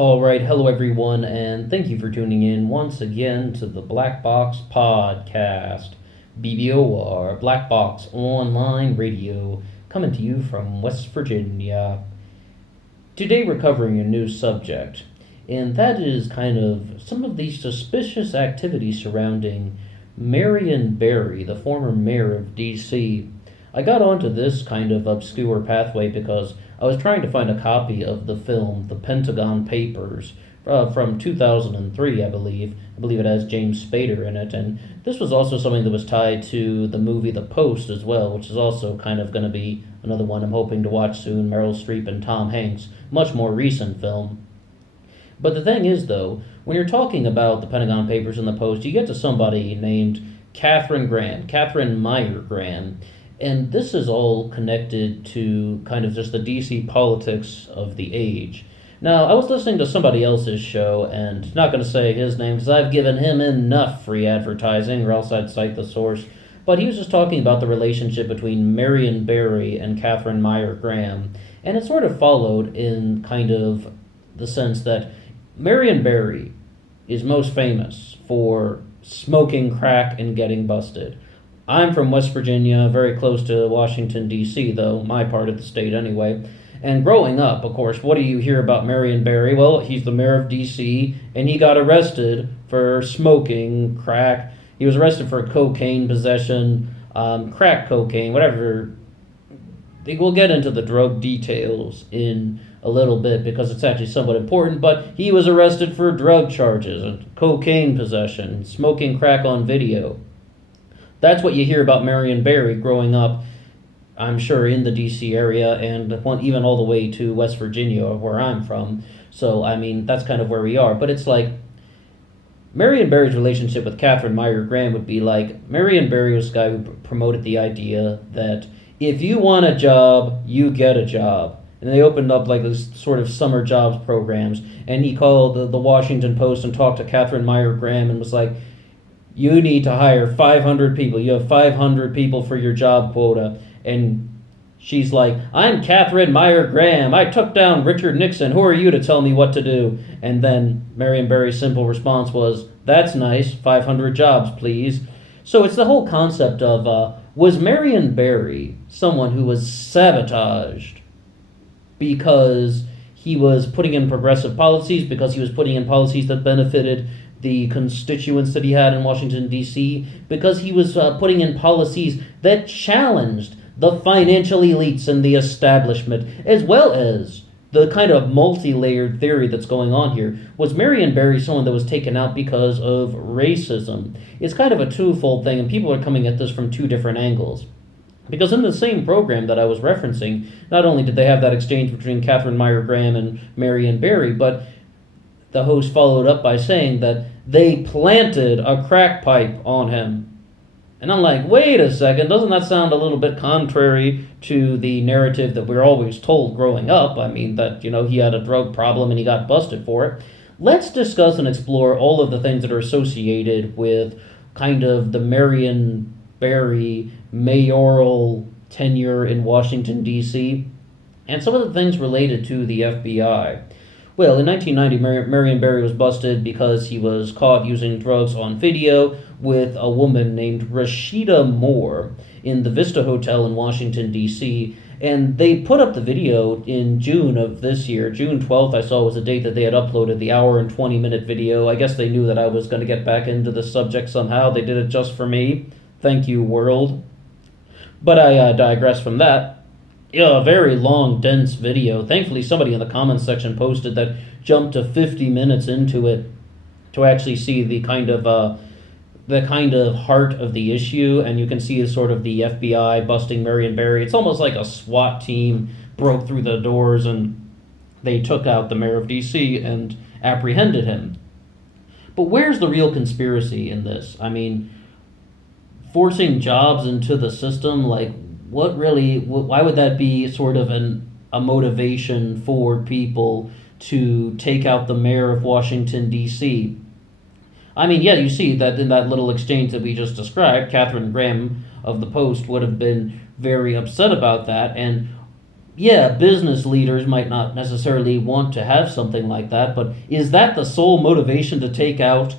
All right, hello everyone, and thank you for tuning in once again to the Black Box Podcast, BBOR, Black Box Online Radio, coming to you from West Virginia. Today we're covering a new subject, and that is kind of some of the suspicious activity surrounding Marion Barry, the former mayor of D.C. I got onto this kind of obscure pathway because I was trying to find a copy of the film The Pentagon Papers from 2003, I believe. I believe it has James Spader in it, and this was also something that was tied to the movie The Post as well, which is also kind of going to be another one I'm hoping to watch soon, Meryl Streep and Tom Hanks. Much more recent film. But the thing is, though, when you're talking about the Pentagon Papers and The Post, you get to somebody named Catherine Meyer Graham. And this is all connected to kind of just the DC politics of the age. Now, I was listening to somebody else's show, and not going to say his name because I've given him enough free advertising, or else I'd cite the source. But he was just talking about the relationship between Marion Barry and Catherine Meyer Graham. And it sort of followed in kind of the sense that Marion Barry is most famous for smoking crack and getting busted. I'm from West Virginia, very close to Washington, D.C., though, my part of the state anyway. And growing up, of course, what do you hear about Marion Barry? Well, he's the mayor of D.C., and he got arrested for smoking crack. He was arrested for cocaine possession, crack cocaine, whatever. We'll get into the drug details in a little bit because it's actually somewhat important, but he was arrested for drug charges and cocaine possession, smoking crack on video. That's what you hear about Marion Barry growing up, I'm sure, in the D.C. area and even all the way to West Virginia, where I'm from. So, I mean, that's kind of where we are. But it's like, Marion Barry's relationship with Catherine Meyer Graham would be like, Marion Barry was the guy who promoted the idea that if you want a job, you get a job. And they opened up like this sort of summer jobs programs. And he called the Washington Post and talked to Catherine Meyer Graham and was like, you need to hire 500 people. You have 500 people for your job quota. And she's like, I'm Catherine Meyer Graham. I took down Richard Nixon. Who are you to tell me what to do? And then Marion Barry's simple response was, that's nice. 500 jobs, please. So it's the whole concept of, was Marion Barry someone who was sabotaged because he was putting in progressive policies, because he was putting in policies that benefited the constituents that he had in Washington, D.C., because he was putting in policies that challenged the financial elites and the establishment, as well as the kind of multi-layered theory that's going on here. Was Marion Barry someone that was taken out because of racism? It's kind of a twofold thing, and people are coming at this from two different angles. Because in the same program that I was referencing, not only did they have that exchange between Catherine Meyer Graham and Marion Barry, but the host followed up by saying that they planted a crack pipe on him. And I'm like, wait a second, doesn't that sound a little bit contrary to the narrative that we're always told growing up? I mean, that, he had a drug problem and he got busted for it. Let's discuss and explore all of the things that are associated with kind of the Marion Barry mayoral tenure in Washington, D.C., and some of the things related to the FBI. Well, in 1990, Marion Barry was busted because he was caught using drugs on video with a woman named Rashida Moore in the Vista Hotel in Washington, D.C., and they put up the video in June of this year. June 12th, I saw, was the date that they had uploaded the hour and 20-minute video. I guess they knew that I was going to get back into the subject somehow. They did it just for me. Thank you, world. But I digress from that. A very long, dense video. Thankfully, somebody in the comments section posted that jumped to 50 minutes into it to actually see the kind of heart of the issue, and you can see sort of the FBI busting Marion Barry. It's almost like a SWAT team broke through the doors and they took out the mayor of D.C. and apprehended him. But where's the real conspiracy in this? I mean, forcing jobs into the system, like, why would that be sort of a motivation for people to take out the mayor of Washington, D.C.? I mean, yeah, you see that in that little exchange that we just described, Catherine Graham of the Post would have been very upset about that, and yeah, business leaders might not necessarily want to have something like that, but is that the sole motivation to take out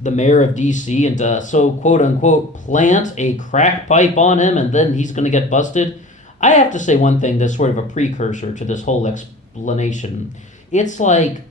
the mayor of DC and to so quote unquote plant a crack pipe on him and then he's going to get busted? I have to say one thing that's sort of a precursor to this whole explanation. It's like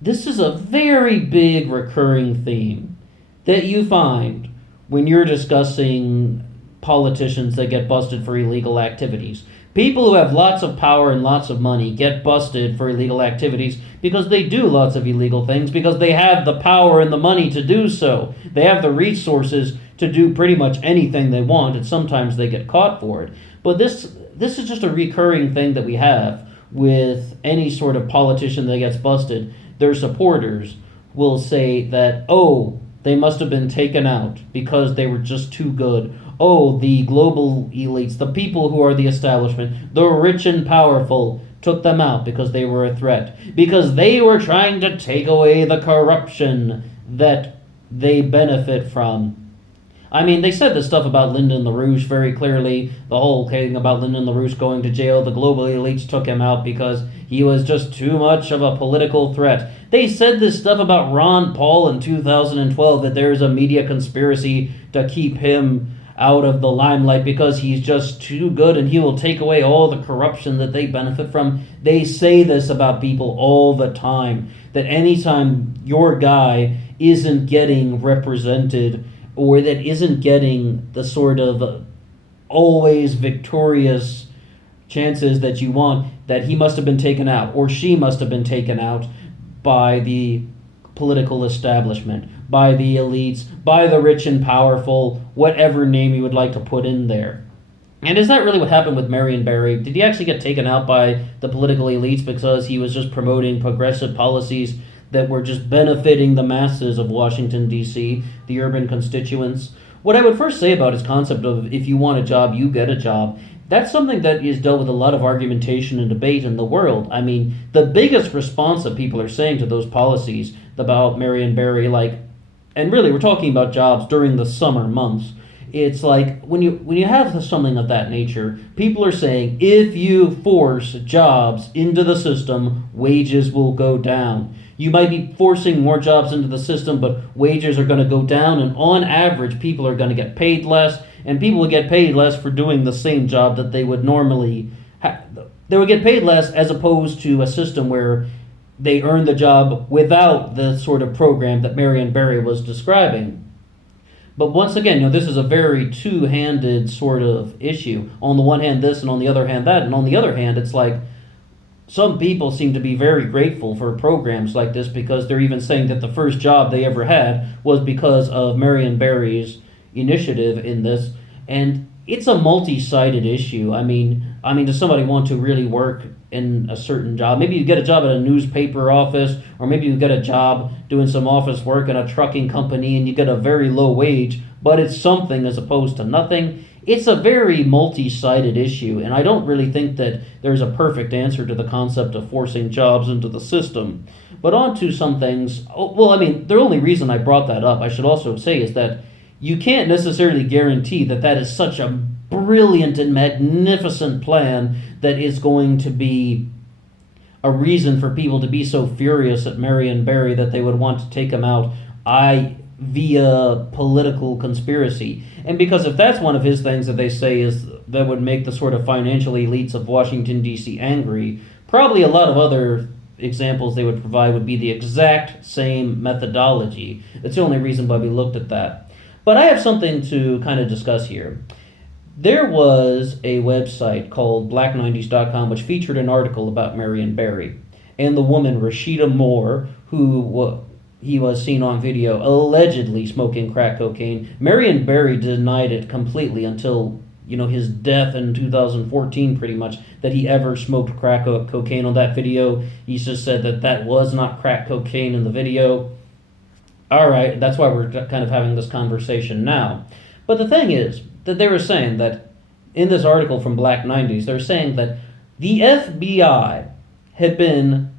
this is a very big recurring theme that you find when you're discussing politicians that get busted for illegal activities. People who have lots of power and lots of money get busted for illegal activities because they do lots of illegal things, because they have the power and the money to do so. They have the resources to do pretty much anything they want, and sometimes they get caught for it. But this is just a recurring thing that we have with any sort of politician that gets busted. Their supporters will say that, oh, they must have been taken out because they were just too good. Oh, the global elites, the people who are the establishment, the rich and powerful, took them out because they were a threat, because they were trying to take away the corruption that they benefit from. I mean, they said this stuff about Lyndon LaRouche very clearly. The whole thing about Lyndon LaRouche going to jail, the global elites took him out because he was just too much of a political threat. They said this stuff about Ron Paul in 2012, that there's a media conspiracy to keep him out of the limelight because he's just too good and he will take away all the corruption that they benefit from. They say this about people all the time, that anytime your guy isn't getting represented or that isn't getting the sort of always victorious chances that you want, that he must have been taken out or she must have been taken out by the political establishment, by the elites, by the rich and powerful, whatever name you would like to put in there. And is that really what happened with Marion Barry? Did he actually get taken out by the political elites because he was just promoting progressive policies that were just benefiting the masses of Washington, D.C., the urban constituents? What I would first say about his concept of if you want a job, you get a job, that's something that is dealt with a lot of argumentation and debate in the world. I mean, the biggest response that people are saying to those policies about Marion Barry, and really we're talking about jobs during the summer months, it's like when you have something of that nature, people are saying if you force jobs into the system, wages will go down. You might be forcing more jobs into the system, but wages are going to go down, and on average, people are going to get paid less, and people will get paid less for doing the same job that they would normally they would get paid less, as opposed to a system where they earn the job without the sort of program that Marion Barry was describing. But once again, this is a very two-handed sort of issue. On the one hand this, and on the other hand that, and on the other hand it's like some people seem to be very grateful for programs like this because they're even saying that the first job they ever had was because of Marion Barry's initiative in this. And it's a multi-sided issue. I mean, does somebody want to really work in a certain job? Maybe you get a job at a newspaper office, or maybe you get a job doing some office work in a trucking company and you get a very low wage, but it's something as opposed to nothing. It's a very multi-sided issue, and I don't really think that there's a perfect answer to the concept of forcing jobs into the system. But on to some things. The only reason I brought that up, I should also say, is that you can't necessarily guarantee that that is such a brilliant and magnificent plan that is going to be a reason for people to be so furious at Marion Barry that they would want to take him out via political conspiracy. And because if that's one of his things that they say is that would make the sort of financial elites of Washington, D.C. angry, probably a lot of other examples they would provide would be the exact same methodology. That's the only reason why we looked at that. But I have something to kind of discuss here. There was a website called black90s.com which featured an article about Marion Barry and the woman Rashida Moore, who he was seen on video allegedly smoking crack cocaine. Marion Barry denied it completely until his death in 2014, pretty much, that he ever smoked crack cocaine on that video. He just said that was not crack cocaine in the video. All right, that's why we're kind of having this conversation now. But the thing is that they were saying that in this article from Black 90s, they're saying that the FBI had been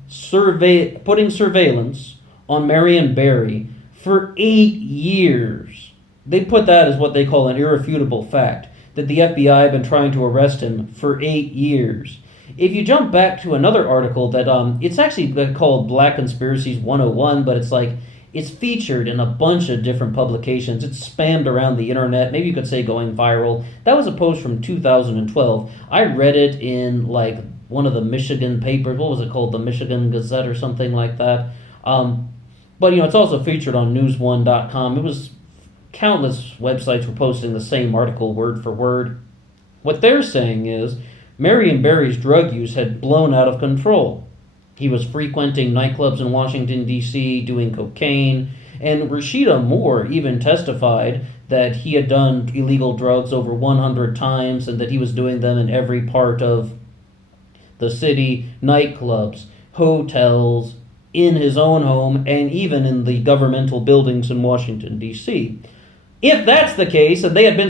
putting surveillance on Marion Barry for 8 years. They put that as what they call an irrefutable fact, that the FBI had been trying to arrest him for 8 years. if you jump back to another article that it's actually called Black Conspiracies 101, but it's featured in a bunch of different publications. It's spammed around the internet. Maybe you could say going viral. That was a post from 2012. I read it in like one of the Michigan papers. What was it called? The Michigan Gazette or something like that. But it's also featured on news1.com. It was countless websites were posting the same article word for word. What they're saying is Marion Barry's drug use had blown out of control. He was frequenting nightclubs in Washington, D.C., doing cocaine, and Rashida Moore even testified that he had done illegal drugs over 100 times and that he was doing them in every part of the city, nightclubs, hotels, in his own home, and even in the governmental buildings in Washington, D.C. If that's the case, and they had been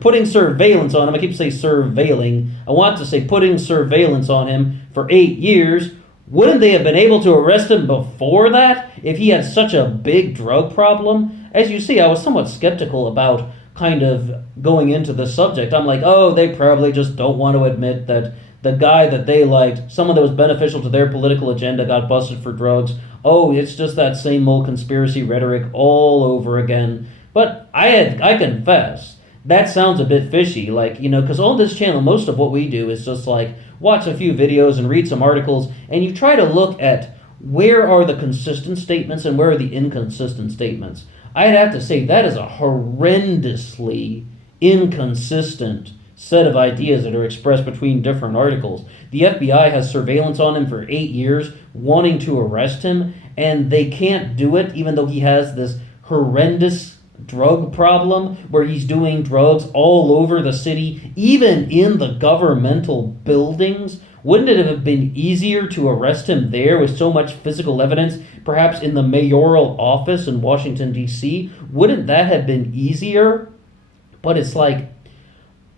putting surveillance on him, I keep saying surveilling, I want to say putting surveillance on him for 8 years, wouldn't they have been able to arrest him before that if he had such a big drug problem? As you see, I was somewhat skeptical about kind of going into this subject. I'm like, oh, they probably just don't want to admit that the guy that they liked, someone that was beneficial to their political agenda, got busted for drugs. Oh, it's just that same old conspiracy rhetoric all over again. But I confess, that sounds a bit fishy. Because on this channel, most of what we do is just watch a few videos and read some articles, and you try to look at where are the consistent statements and where are the inconsistent statements. I'd have to say that is a horrendously inconsistent set of ideas that are expressed between different articles. The FBI has surveillance on him for 8 years, wanting to arrest him, and they can't do it even though he has this horrendous drug problem where he's doing drugs all over the city, even in the governmental buildings. Wouldn't it have been easier to arrest him there with so much physical evidence, perhaps in the mayoral office in Washington, D.C.? Wouldn't that have been easier? But it's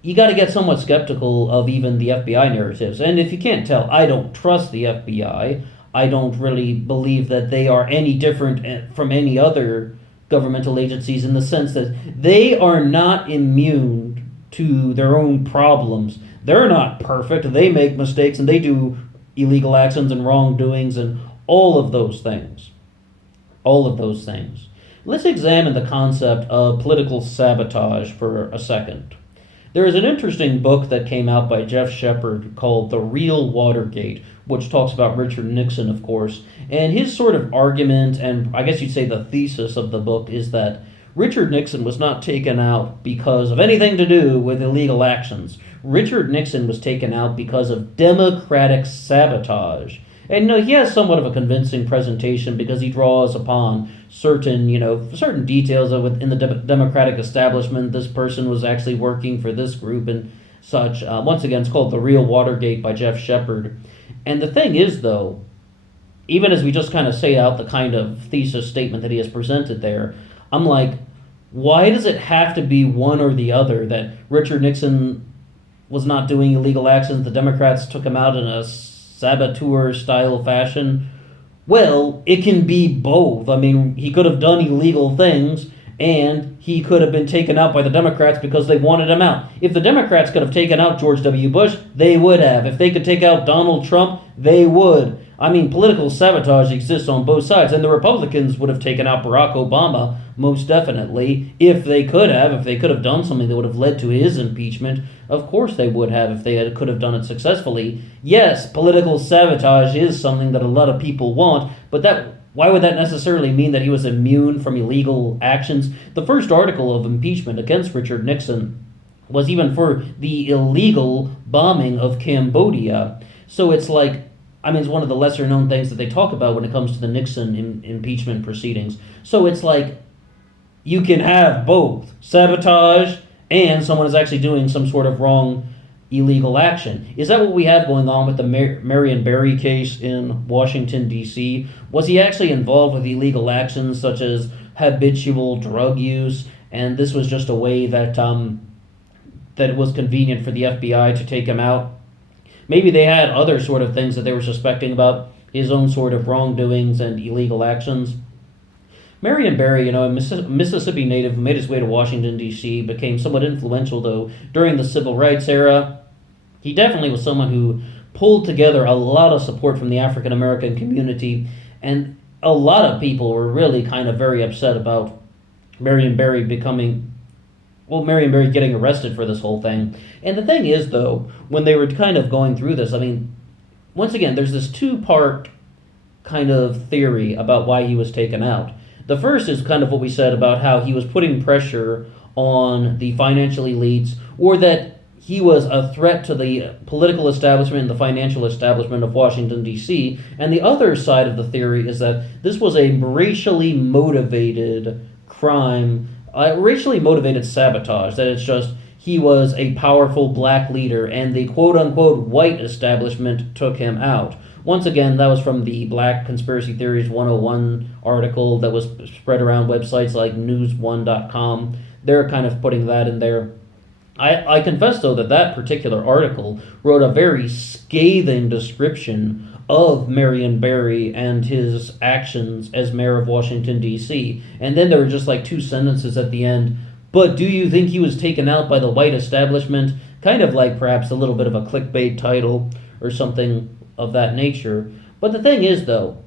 you got to get somewhat skeptical of even the FBI narratives. And if you can't tell, I don't trust the FBI. I don't really believe that they are any different from any other governmental agencies in the sense that they are not immune to their own problems. They're not perfect. They make mistakes and they do illegal actions and wrongdoings and all of those things. All of those things. Let's examine the concept of political sabotage for a second. There is an interesting book that came out by Jeff Shepard called The Real Watergate, which talks about Richard Nixon, of course. And his sort of argument, and I guess you'd say the thesis of the book, is that Richard Nixon was not taken out because of anything to do with illegal actions. Richard Nixon was taken out because of democratic sabotage. And he has somewhat of a convincing presentation because he draws upon certain details of in the Democratic establishment. This person was actually working for this group and such. Once again, it's called The Real Watergate by Jeff Shepard. And the thing is, though, even as we just kind of say out the kind of thesis statement that he has presented there, I'm like, why does it have to be one or the other, that Richard Nixon was not doing illegal actions, the Democrats took him out in a saboteur-style fashion? Well, it can be both. I mean, he could have done illegal things, and he could have been taken out by the Democrats because they wanted him out. If the Democrats could have taken out George W. Bush, they would have. If they could take out Donald Trump, they would. I mean, political sabotage exists on both sides, and the Republicans would have taken out Barack Obama, most definitely, if they could have. If they could have done something that would have led to his impeachment, of course they would have if they could have done it successfully. Yes, political sabotage is something that a lot of people want, but why would that necessarily mean that he was immune from illegal actions? The first article of impeachment against Richard Nixon was even for the illegal bombing of Cambodia. So it's it's one of the lesser known things that they talk about when it comes to the Nixon impeachment proceedings. So it's you can have both sabotage and someone is actually doing some sort of wrong illegal action. Is that what we have going on with the Marion Barry case in Washington, D.C.? Was he actually involved with illegal actions such as habitual drug use, and this was just a way that it was convenient for the FBI to take him out? Maybe they had other sort of things that they were suspecting about his own sort of wrongdoings and illegal actions. Marion Barry, a Mississippi native who made his way to Washington, D.C., became somewhat influential, though, during the Civil Rights era. he definitely was someone who pulled together a lot of support from the African American community, and a lot of people were really kind of very upset about Marion Barry Marion Barry getting arrested for this whole thing. And the thing is, though, when they were kind of going through this, I mean, once again, there's this two-part kind of theory about why he was taken out. The first is kind of what we said about how he was putting pressure on the financial elites, or that he was a threat to the political establishment and the financial establishment of Washington, D.C. And the other side of the theory is that this was a racially motivated crime, racially motivated sabotage, that it's just he was a powerful black leader and the quote-unquote white establishment took him out. Once again, that was from the Black Conspiracy Theories 101 article that was spread around websites like news1.com. They're kind of putting that in there. I confess, though, that particular article wrote a very scathing description of Marion Barry and his actions as mayor of Washington, D.C. And then there were just like two sentences at the end. But do you think he was taken out by the white establishment? Kind of like perhaps a little bit of a clickbait title or something of that nature. But the thing is, though,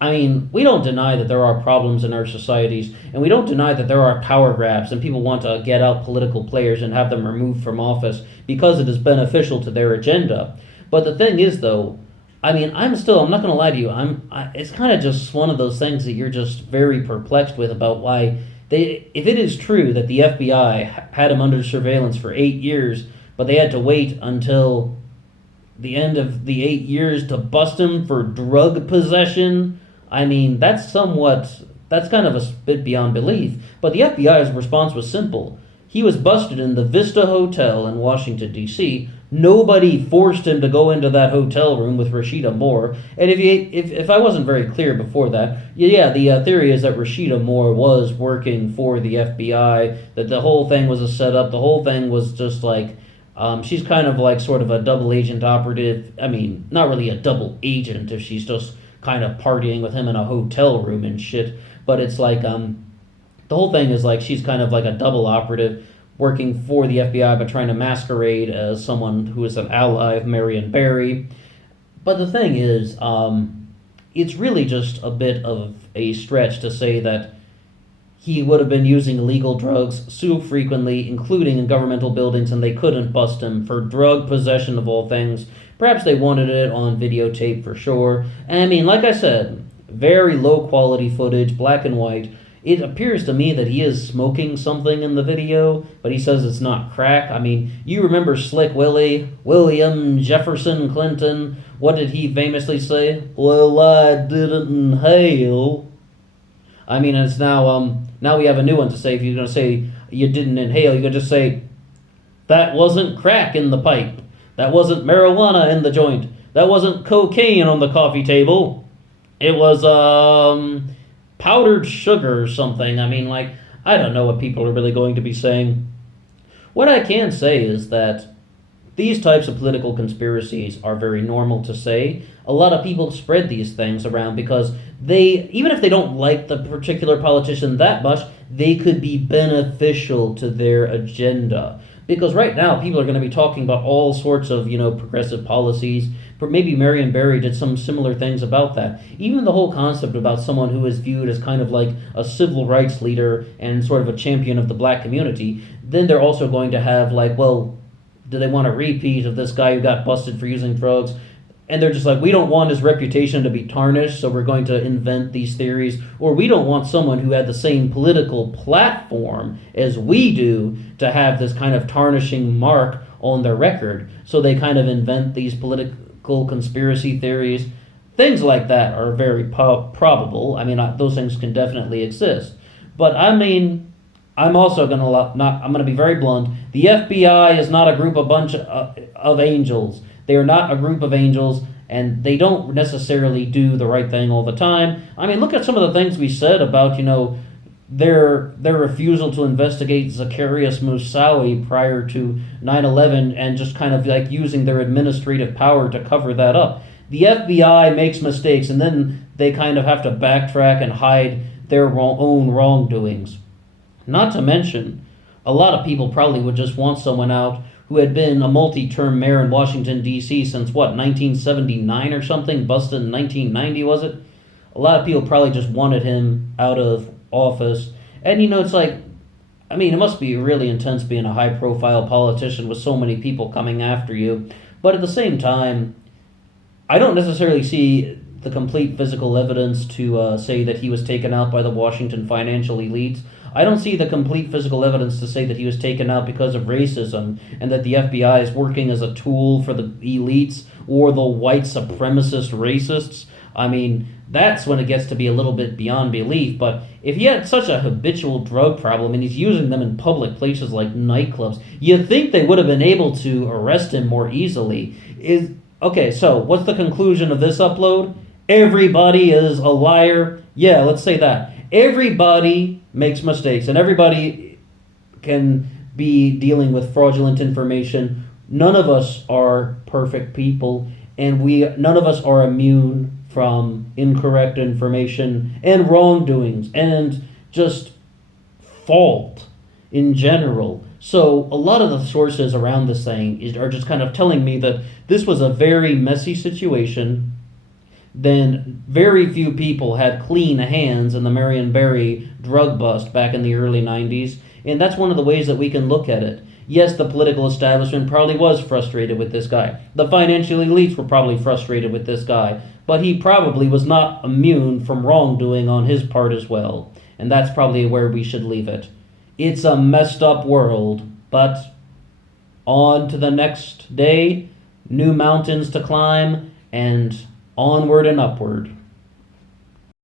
I mean, we don't deny that there are problems in our societies, and we don't deny that there are power grabs, and people want to get out political players and have them removed from office because it is beneficial to their agenda. But the thing is, though, I mean, I'm not going to lie to you, it's kind of just one of those things that you're just very perplexed with about why if it is true that the FBI had him under surveillance for 8 years, but they had to wait until the end of the 8 years to bust him for drug possession, I mean, that's kind of a bit beyond belief. But the FBI's response was simple. He was busted in the Vista Hotel in Washington, D.C. Nobody forced him to go into that hotel room with Rashida Moore. And if I wasn't very clear before that, yeah, the theory is that Rashida Moore was working for the FBI, that the whole thing was a setup, the whole thing was just like, she's kind of like sort of a double agent operative. I mean, not really a double agent if she's just kind of partying with him in a hotel room and shit. But it's like, the whole thing is like she's kind of like a double operative working for the FBI but trying to masquerade as someone who is an ally of Marion Barry. But the thing is, it's really just a bit of a stretch to say that he would have been using illegal drugs so frequently, including in governmental buildings, and they couldn't bust him for drug possession of all things. Perhaps they wanted it on videotape for sure. And I mean, like I said, very low quality footage, black and white. It appears to me that he is smoking something in the video, but he says it's not crack. I mean, you remember Slick Willie, William Jefferson Clinton. What did he famously say? Well, I didn't inhale. I mean, it's now we have a new one to say. If you're going to say you didn't inhale, you can just say, that wasn't crack in the pipe. That wasn't marijuana in the joint. That wasn't cocaine on the coffee table. It was, powdered sugar or something. I mean, like, I don't know what people are really going to be saying. What I can say is that these types of political conspiracies are very normal to say. A lot of people spread these things around because even if they don't like the particular politician that much, they could be beneficial to their agenda. Because right now, people are going to be talking about all sorts of, progressive policies. Maybe Marion Barry did some similar things about that. Even the whole concept about someone who is viewed as kind of like a civil rights leader and sort of a champion of the black community, then they're also going to have like, well, do they want a repeat of this guy who got busted for using drugs? And they're just like, we don't want his reputation to be tarnished, so we're going to invent these theories. Or we don't want someone who had the same political platform as we do to have this kind of tarnishing mark on their record. So they kind of invent these political conspiracy theories. Things like that are very probable. I mean, those things can definitely exist. But I mean, I'm also going to I'm going to be very blunt. The FBI is not a bunch of angels. They are not a group of angels, and they don't necessarily do the right thing all the time. I mean, look at some of the things we said about, their refusal to investigate Zacarias Moussaoui prior to 9/11 and just kind of like using their administrative power to cover that up. The FBI makes mistakes, and then they kind of have to backtrack and hide their own wrongdoings. Not to mention, a lot of people probably would just want someone out who had been a multi-term mayor in Washington, D.C. since, 1979 or something? Busted in 1990, was it? A lot of people probably just wanted him out of office. And, it's like, it must be really intense being a high-profile politician with so many people coming after you. But at the same time, I don't necessarily see the complete physical evidence to say that he was taken out by the Washington financial elites. I don't see the complete physical evidence to say that he was taken out because of racism and that the FBI is working as a tool for the elites or the white supremacist racists. That's when it gets to be a little bit beyond belief. But if he had such a habitual drug problem and he's using them in public places like nightclubs, you'd think they would have been able to arrest him more easily. Okay, so what's the conclusion of this upload? Everybody is a liar. Yeah, let's say that. Everybody makes mistakes, and everybody can be dealing with fraudulent information. None of us are perfect people, and none of us are immune from incorrect information and wrongdoings and just fault in general. So a lot of the sources around this thing are just kind of telling me that this was a very messy situation. Then very few people had clean hands in the Marion Barry drug bust back in the early 90s, and that's one of the ways that we can look at it. Yes, the political establishment probably was frustrated with this guy. The financial elites were probably frustrated with this guy, but he probably was not immune from wrongdoing on his part as well, and that's probably where we should leave it. It's a messed up world, but on to the next day, new mountains to climb, and onward and upward.